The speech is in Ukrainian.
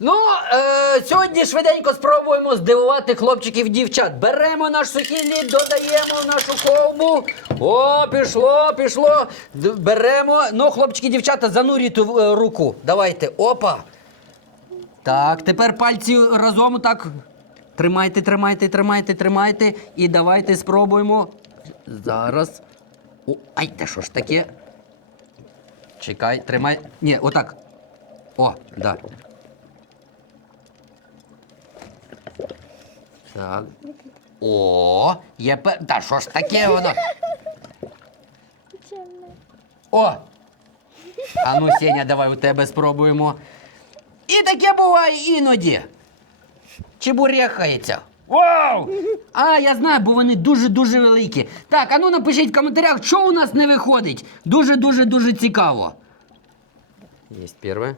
Ну, е, сьогодні швиденько спробуємо здивувати хлопчиків дівчат. Беремо наш сухий лід, додаємо в нашу ковбу. О, пішло, пішло. Беремо. Ну, хлопчики, дівчата, занурюйте в е, руку. Давайте. Опа. Так, тепер пальці разом так. Тримайте, тримайте, тримайте, тримайте. І давайте спробуємо. Зараз. О, ай, те що ж таке? Чекай, тримай. Ні, отак. О, да. Так. О, є пе... Та що ж таке воно? О! А ну, Сеня, давай у тебе спробуємо. І таке буває іноді. Чебурехається. Вау! А, я знаю, бо вони дуже-дуже великі. Так, а ну напишіть в коментарях, що у нас не виходить. Дуже-дуже дуже цікаво. Є перше.